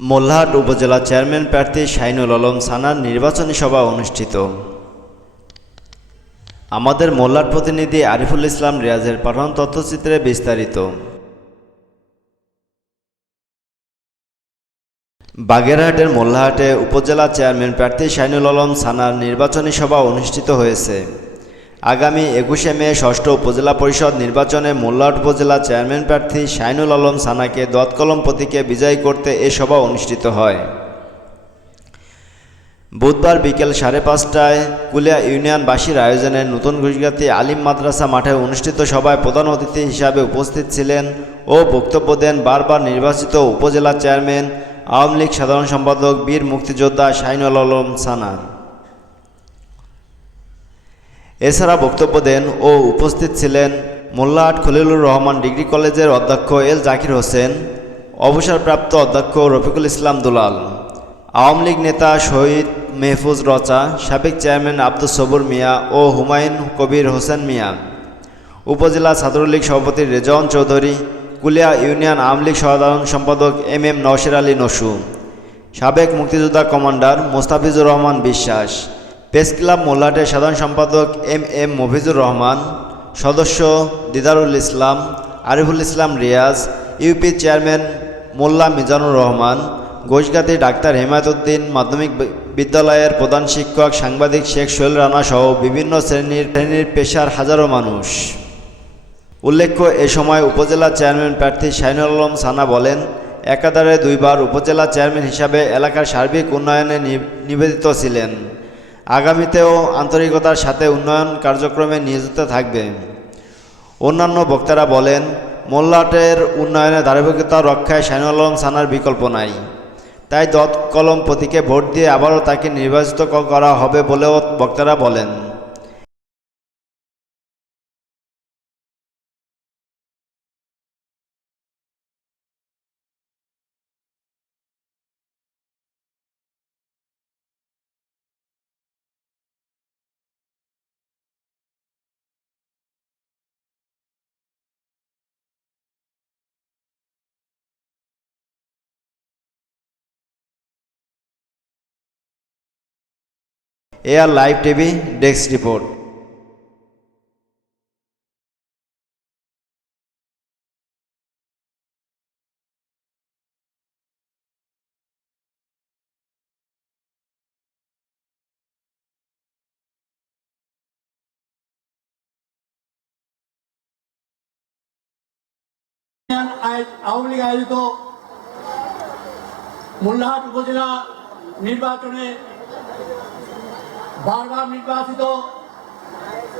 মোল্লাহাট উপজেলা চেয়ারম্যান প্রার্থী শাইনুল আলম সানার নির্বাচনী সভা অনুষ্ঠিত। আমাদের মোল্লাহাট প্রতিনিধি আরিফুল ইসলাম রিয়াজের পাঠান তথ্যচিত্রে বিস্তারিত। বাগেরহাটের মোল্লাহাটে উপজেলা চেয়ারম্যান প্রার্থী শাইনুল আলম সানার নির্বাচনী সভা অনুষ্ঠিত হয়েছে। আগামী একুশে মে ষষ্ঠ উপজেলা পরিষদ নির্বাচনে মোল্লাট উপজেলা চেয়ারম্যান প্রার্থী শাইনুল আলম সানাকে দতকলম প্রতীকে বিজয়ী করতে এ সভা অনুষ্ঠিত হয়। বুধবার বিকেল সাড়ে পাঁচটায় কুলিয়া ইউনিয়নবাসীর আয়োজনে নতুন ঘুষগাতি আলিম মাদ্রাসা মাঠে অনুষ্ঠিত সভায় প্রধান অতিথি হিসাবে উপস্থিত ছিলেন ও বক্তব্য দেন বারবার নির্বাচিত উপজেলা চেয়ারম্যান, আওয়ামী লীগ সাধারণ সম্পাদক, বীর মুক্তিযোদ্ধা শাইনুল আলম সানা। এছাড়া বক্তব্য দেন ও উপস্থিত ছিলেন মোল্লাহাট খলিলুর রহমান ডিগ্রি কলেজের অধ্যক্ষ এল জাকির হোসেন, অবসরপ্রাপ্ত অধ্যক্ষ রফিকুল ইসলাম দুলাল, আওয়ামী লীগ নেতা শহীদ মেহফুজ রচা, সাবেক চেয়ারম্যান আব্দুল সবুর মিয়া ও হুমায়ুন কবির হোসেন মিয়া, উপজেলা ছাত্রলীগ সভাপতি রেজাউন চৌধুরী, কুলিয়া ইউনিয়ন আওয়ামী লীগ সাধারণ সম্পাদক এম এম নওশের আলী নসু, সাবেক মুক্তিযোদ্ধা কমান্ডার মোস্তাফিজুর রহমান বিশ্বাস প্রেস ক্লাব মোল্লাটের সাধারণ সম্পাদক এম এম মফিজুর রহমান, সদস্য Didarul Islam, Ariful Islam Riaz, UP chairman Molla Mizanur Rahman Ghoshgati doctor Hemayatuddin মাধ্যমিক বিদ্যালয়ের প্রধান শিক্ষক সাংবাদিক শেখ সোহেল রানা সহ বিভিন্ন শ্রেণির শ্রেণির পেশার হাজারো মানুষ। উল্লেখ্য, এ সময় উপজেলা চেয়ারম্যান প্রার্থী শাইনুল আলম সানা বলেন, একাধারে দুইবার উপজেলা চেয়ারম্যান হিসাবে এলাকার সার্বিক উন্নয়নে নিবেদিত ছিলেন। আগামীতেও আন্তরিকতার সাথে উন্নয়ন কার্যক্রমে নিয়োজিত থাকবে। অন্যান্য বক্তারা বলেন, মোল্লাটের উন্নয়নে ধারাবাহিকতা রক্ষায় শাইনুল সানার বিকল্প নাই। তাই দত কলম প্রতীকে ভোট দিয়ে আবারও তাকে নির্বাচিত করা হবে বলেও বক্তারা বলেন। AR live TV desk report Awami League আয়োজিত মোল্লাহাট উপজেলা নির্বাচনে বারবার নির্বাচিত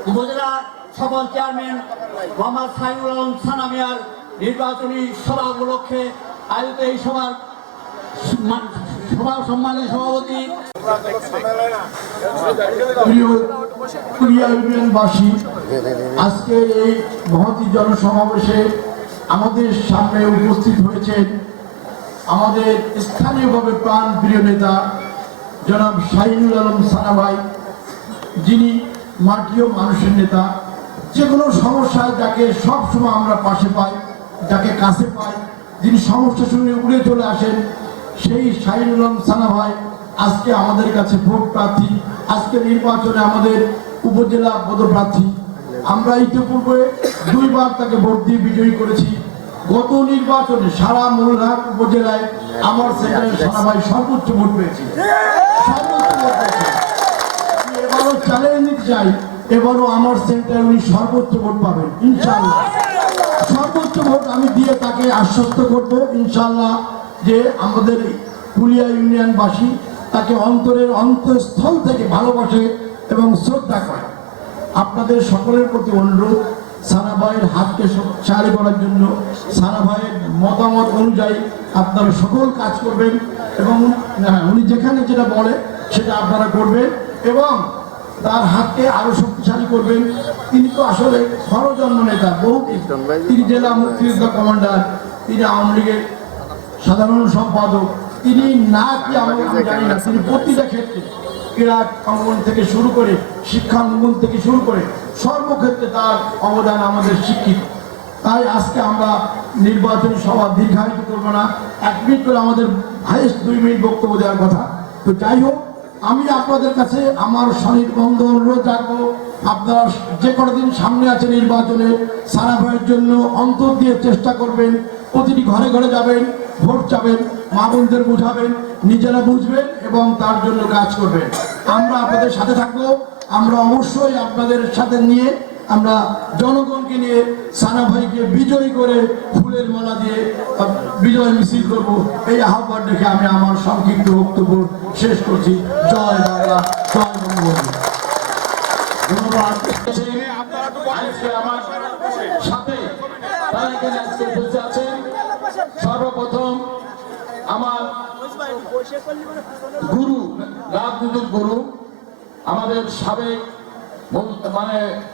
উপজেলা সফল চেয়ারম্যান মোহাম্মদ সাইনুল আলম সানামিয়ার নির্বাচনী সভা উপলক্ষে আয়োজিত এই সভার সভা সম্মানের সভাপতি আজকে এই মহতি জনসমাবেশে আমাদের সামনে উপস্থিত হয়েছেন আমাদের স্থানীয়ভাবে প্রাণ প্রিয় নেতা জনাব শাহিনুল আলম সানাভাই, যিনি মাটিও মানুষের নেতা যে কোনো সমস্যায় যাকে সবসময় আমরা পাশে পাই, যাকে কাছে পাই, যিনি সমস্যা শুনে উড়ে চলে আসেন, সেই শাহিনুল আলম সানা ভাই আজকে আমাদের কাছে ভোট প্রার্থী, আজকে নির্বাচনে আমাদের উপজেলা পদপ্রার্থী। আমরা ইতিপূর্বে দুইবার তাকে ভোট দিয়ে বিজয়ী করেছি। গত নির্বাচনে সারা মোল্লাহাট উপজেলায় আমার সেখানে সানা ভাই সর্বোচ্চ ভোট পেয়েছে। এবারও চ্যালেঞ্জ নিতে চাই। এবারও আমার সেন্টার উনি সর্বোচ্চ ভোট পাবেন ইনশাল্লাহ সর্বোচ্চ ভোট আমি দিয়ে তাকে আশ্বস্ত করব ইনশাল্লাহ যে আমাদের পুলিয়া ইউনিয়নবাসী তাকে অন্তরের অন্তঃস্থল থেকে ভালোবাসে এবং শ্রদ্ধা করে। আপনাদের সকলের প্রতি অনুরোধ সানা ভাইয়ের হাতকে শক্তিশালী করার জন্য সানা ভাইয়ের মতামত অনুযায়ী আপনারা সকল কাজ করবেন। এবং হ্যাঁ, উনি যেখানে যেটা বলে সেটা আপনারা করবেন এবং তার হাতকে আরও শক্তিশালী করবেন। তিনি তো আসলে ষড়জন্ম নেতা বহু তিনি জেলা মুক্তিযোদ্ধা কমান্ডার তিনি আওয়ামী লীগের সাধারণ সম্পাদক। তিনি না কি আমরা আমি জানি না তিনি প্রতিটা ক্ষেত্রে ক্রীড়া অঙ্গন থেকে শুরু করে শিক্ষা অঙ্গন থেকে শুরু করে সর্বক্ষেত্রে তার অবদান আমাদের শিক্ষিত। তাই আজকে আমরা নির্বাচন সভা দীর্ঘায়িত করব না। এক মিনিট করে আমাদের হাইয়েস্ট দুই মিনিট বক্তব্য দেওয়ার কথা। তো যাই হোক, আমি আপনাদের কাছে আমার স্বনির্বন্ধ অনুরোধ রাখব, আপনারা যে কটা দিন সামনে আছে নির্বাচনে সারা ভাইয়ের জন্য অন্তর দিয়ে চেষ্টা করবেন, প্রতিটি ঘরে ঘরে যাবেন, ভোট যাবেন মা বোনদের বুঝাবেন, নিজেরা বুঝবেন এবং তার জন্য কাজ করবেন। আমরা আপনাদের সাথে থাকব, আমরা অবশ্যই আপনাদের সাথে নিয়ে আমরা জনগণকে নিয়ে সানা ভাইকে বিজয়ী করে ফুলের মালা দিয়ে বিজয় মিছিল করব। এই আহ্বান রেখে আমি আমার সংক্ষিপ্ত বক্তব্য শেষ করছি। জয় বাংলা, জয় বঙ্গবন্ধু। সর্বপ্রথম আমার গুরু গুরু, আমাদের সাবেক মন-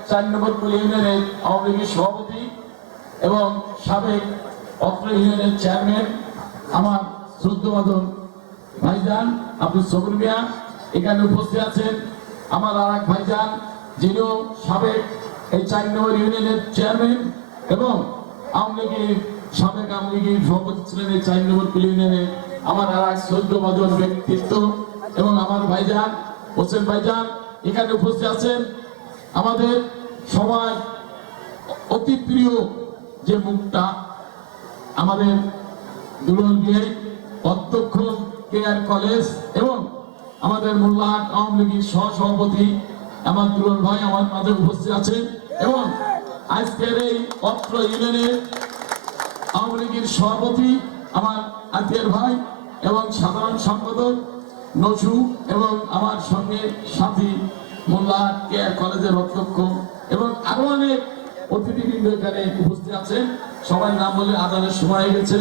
চার নম্বর ইউনিয়নের আওয়ামী লীগের সভাপতি এবং সাবেক অত্র ইউনিয়নের চেয়ারম্যান আমার শ্রদ্ধবাদন ভাইজান আপনি সবুর মিয়া এখানে উপস্থিত আছেন আমার আর এক ভাইজান, যিনিও সাবেক এই চার নম্বর ইউনিয়নের চেয়ারম্যান এবং আওয়ামী লীগের সাবেক আওয়ামী লীগের সভাপতি ছিলেন এই চার নম্বর পুল ইউনিয়নে আমার আর এক শ্রদ্ধবাদন ব্যক্তিত্ব এবং আমার ভাইজান হোসেন ভাইজান এখানে উপস্থিত আছেন। আমাদের সবাই অতি প্রিয় যে মুখটা আমাদের দুলন বিয়ে অধ্যক্ষ কেয়ার কলেজ এবং আমাদের মোল্লাহাট আওয়ামী লীগের সহসভাপতি আমার দুলন ভাই আমার মাঝে উপস্থিত আছেন এবং আজকের এই অত্র ইউনিয়নের আওয়ামী লীগের সভাপতি আমার আতিয়ার ভাই এবং সাধারণ সম্পাদক নজু এবং আমার সঙ্গে সাথী মোল্লা কেয়ার কলেজের অধ্যক্ষ এবং আরও অনেক অতিথিবৃন্দ এখানে উপস্থিত আছেন। সবাই নাম বলে আদানের সময় হয়ে গেছে।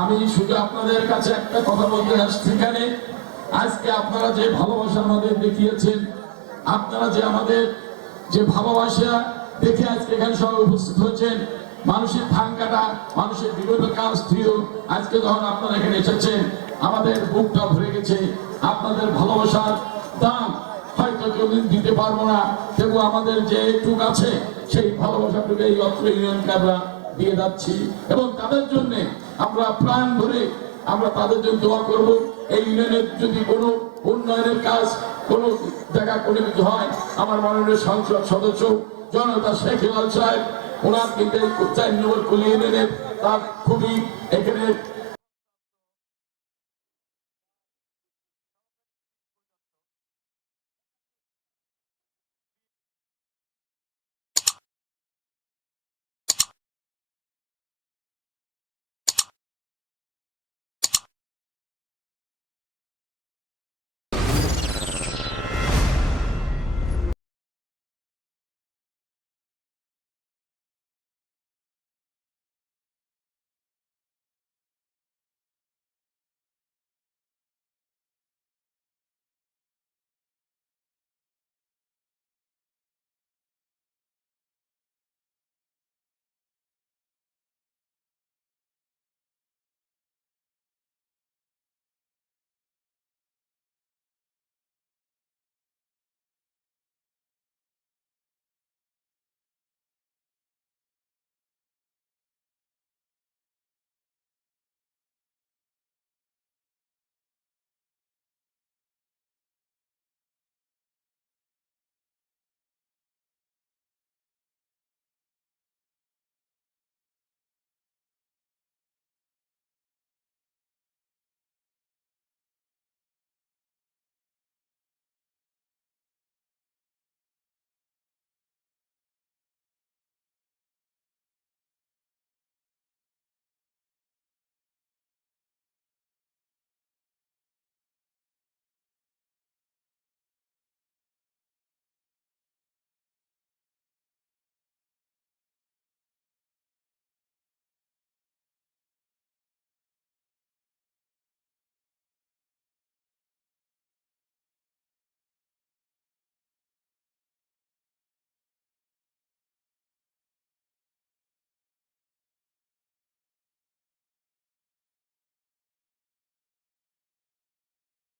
আমি শুধু আপনাদের কাছে একটা কথা বলতে আসছি এখানে। আজকে আপনারা যে ভালোবাসা আমাদের দেখিয়েছেন, আপনারা যে আমাদের যে ভালোবাসা দেখে আজকে এখানে সবাই উপস্থিত হয়েছেন, মানুষের ধান কাটা, মানুষের বিভিন্ন কাজ থিও আজকে যখন আপনারা এখানে এসেছেন, আমাদের বুকটা ভরে গেছে। আপনাদের ভালোবাসার দাম হয়তো কোনদিন দিতে পারব না। তবু আমাদের যে টুক আছে, সেই ভালোবাসাটুকু এই অত্র ইউনিয়নকে আমরা দিয়ে যাচ্ছি। এবং তাদের জন্য আমরা প্রাণ ধরে আমরা তাদের জন্য দোয়া করব। এই ইউনিয়নের যদি কোনো উন্নয়নের কাজ, কোনো জায়গা কোনো কিছু হয়, আমার মাননীয় সংসদ সদস্য জনতা শেখ হেলাল সাহেব, ওনার কিন্তু চার নম্বর ইউনিয়নের তার খুবই এখানে